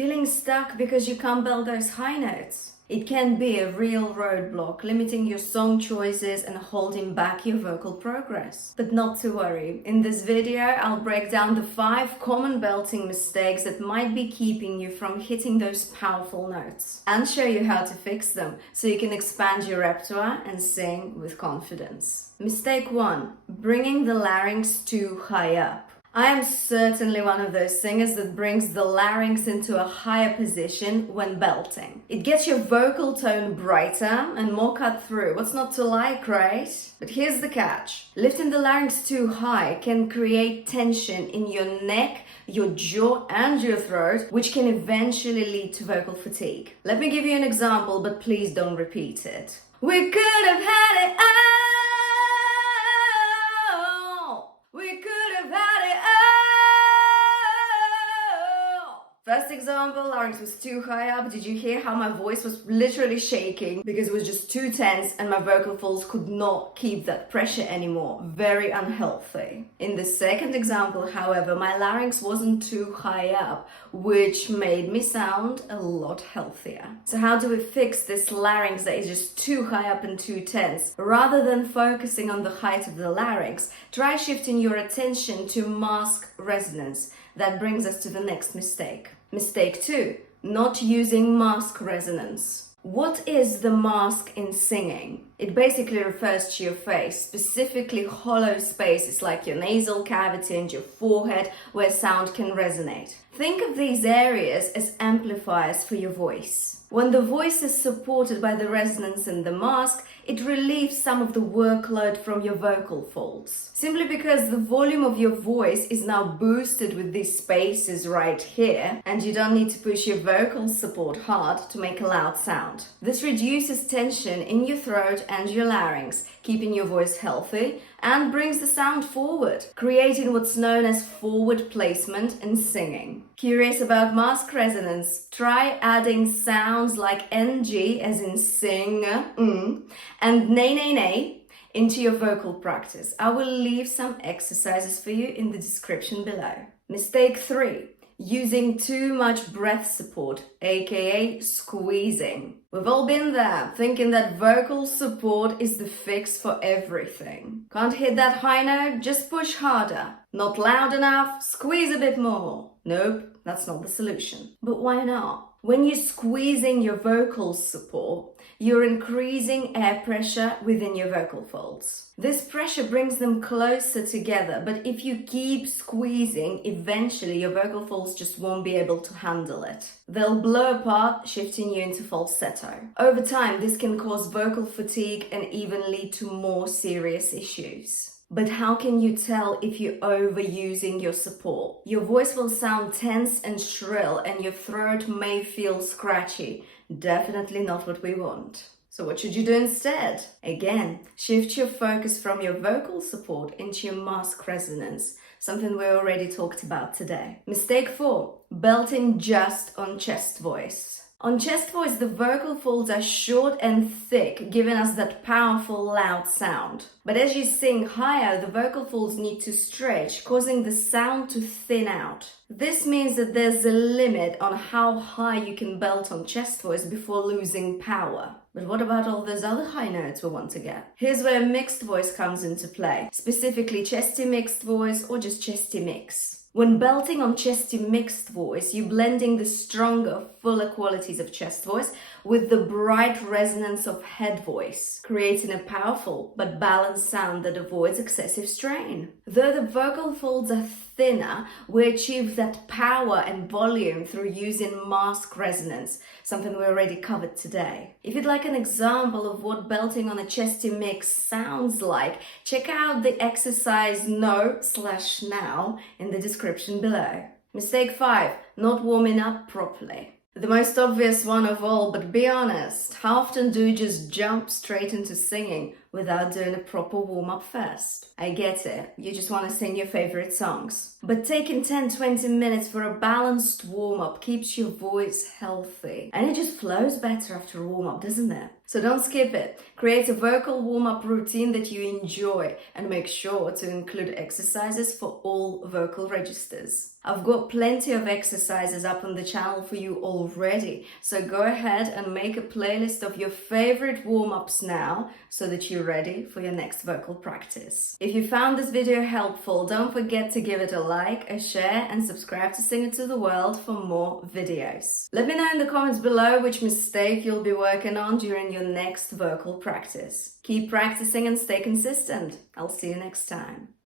Feeling stuck because you can't belt those high notes? It can be a real roadblock, limiting your song choices and holding back your vocal progress. But not to worry, in this video I'll break down the 5 common belting mistakes that might be keeping you from hitting those powerful notes, and show you how to fix them so you can expand your repertoire and sing with confidence. Mistake 1. Bringing the larynx too high up. I am certainly one of those singers that brings the larynx into a higher position when belting. It gets your vocal tone brighter and more cut through. What's not to like, right? But here's the catch. Lifting the larynx too high can create tension in your neck, your jaw and your throat, which can eventually lead to vocal fatigue. Let me give you an example, but please don't repeat it. We could have had it all. We could have had it all. First example, larynx was too high up. Did you hear how my voice was literally shaking because it was just too tense and my vocal folds could not keep that pressure anymore? Very unhealthy. In the second example, however, my larynx wasn't too high up, which made me sound a lot healthier. So how do we fix this larynx that is just too high up and too tense? Rather than focusing on the height of the larynx, try shifting your attention to mask resonance. That brings us to the next mistake. Mistake 2, not using mask resonance. What is the mask in singing? It basically refers to your face, specifically hollow spaces like your nasal cavity and your forehead where sound can resonate. Think of these areas as amplifiers for your voice. When the voice is supported by the resonance in the mask, it relieves some of the workload from your vocal folds. Simply because the volume of your voice is now boosted with these spaces right here, and you don't need to push your vocal support hard to make a loud sound. This reduces tension in your throat and your larynx, keeping your voice healthy, and brings the sound forward, creating what's known as forward placement in singing. Curious about mask resonance? Try adding sounds like ng as in sing, and nay nay nay into your vocal practice. I will leave some exercises for you in the description below. Mistake 3. Using too much breath support, aka squeezing. We've all been there, thinking that vocal support is the fix for everything. Can't hit that high note? Just push harder. Not loud enough? Squeeze a bit more. Nope, that's not the solution. But why not? When you're squeezing your vocal support, you're increasing air pressure within your vocal folds. This pressure brings them closer together, but if you keep squeezing, eventually your vocal folds just won't be able to handle it. They'll blow apart, shifting you into falsetto. Over time, this can cause vocal fatigue and even lead to more serious issues. But how can you tell if you're overusing your support? Your voice will sound tense and shrill, and your throat may feel scratchy. Definitely not what we want. So what should you do instead? Again, shift your focus from your vocal support into your mask resonance, something we already talked about today. Mistake 4, belting just on chest voice. On chest voice, the vocal folds are short and thick, giving us that powerful, loud sound. But as you sing higher, the vocal folds need to stretch, causing the sound to thin out. This means that there's a limit on how high you can belt on chest voice before losing power. But what about all those other high notes we want to get? Here's where mixed voice comes into play, specifically chesty mixed voice or just chesty mix. When belting on chesty mixed voice, you're blending the stronger, fuller qualities of chest voice with the bright resonance of head voice, creating a powerful but balanced sound that avoids excessive strain. Though the vocal folds are thinner, we achieve that power and volume through using mask resonance, something we already covered today. If you'd like an example of what belting on a chesty mix sounds like, check out the exercise no/now in the description below. Mistake 5, not warming up properly. The most obvious one of all, but be honest, how often do you just jump straight into singing without doing a proper warm-up first? I get it, you just want to sing your favorite songs. But taking 10-20 minutes for a balanced warm-up keeps your voice healthy, and it just flows better after a warm-up, doesn't it? So don't skip it. Create a vocal warm-up routine that you enjoy and make sure to include exercises for all vocal registers. I've got plenty of exercises up on the channel for you already, so go ahead and make a playlist of your favorite warm-ups now so that you're ready for your next vocal practice. If you found this video helpful, don't forget to give it a like, a share, and subscribe to Sing It to the World for more videos. Let me know in the comments below which mistake you'll be working on during your next vocal practice. Keep practicing and stay consistent. I'll see you next time.